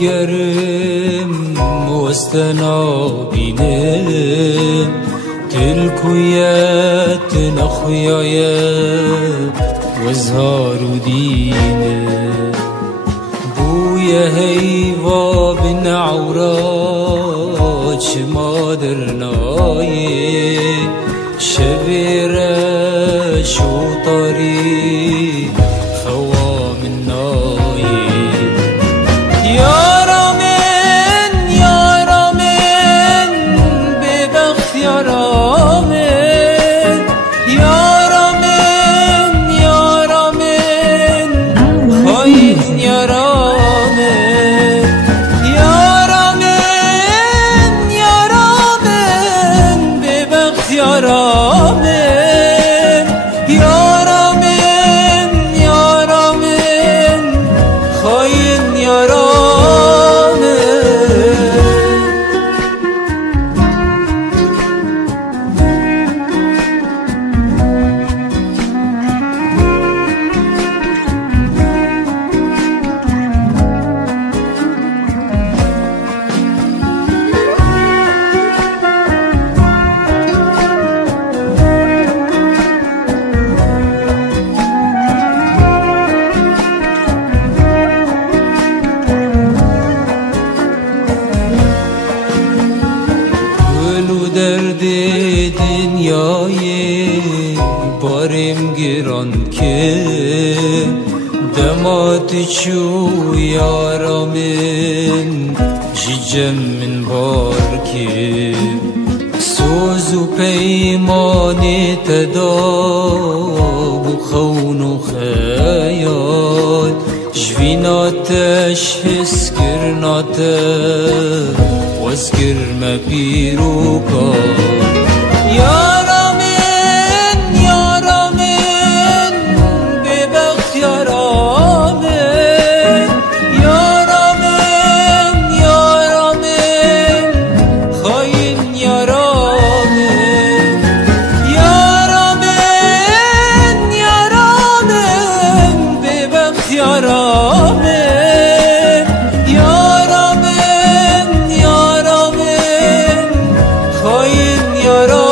گرم مستنابینم تلکویت نخویای وزهارو دینه بوی هیوا بن عورا چه مادرنای شبیره شوطاری خوام النای یارامن یارامن ببخت یارامن یارامن یارامن خواهید یارامن یارامن یارامن ببخت یارامن یارامن یارامن خواهید یارامن درد دنیای بارم گران که دمات چو یارامن جیجم من بار که سوز و پیمان تداب و خون و خیال جویناتش حس کرناته واسكر ما بيروكا يارامن يارامن ببخت يارامن يارامن يارامن خاين يارامن يارامن يارامن ببخت يارامن یارو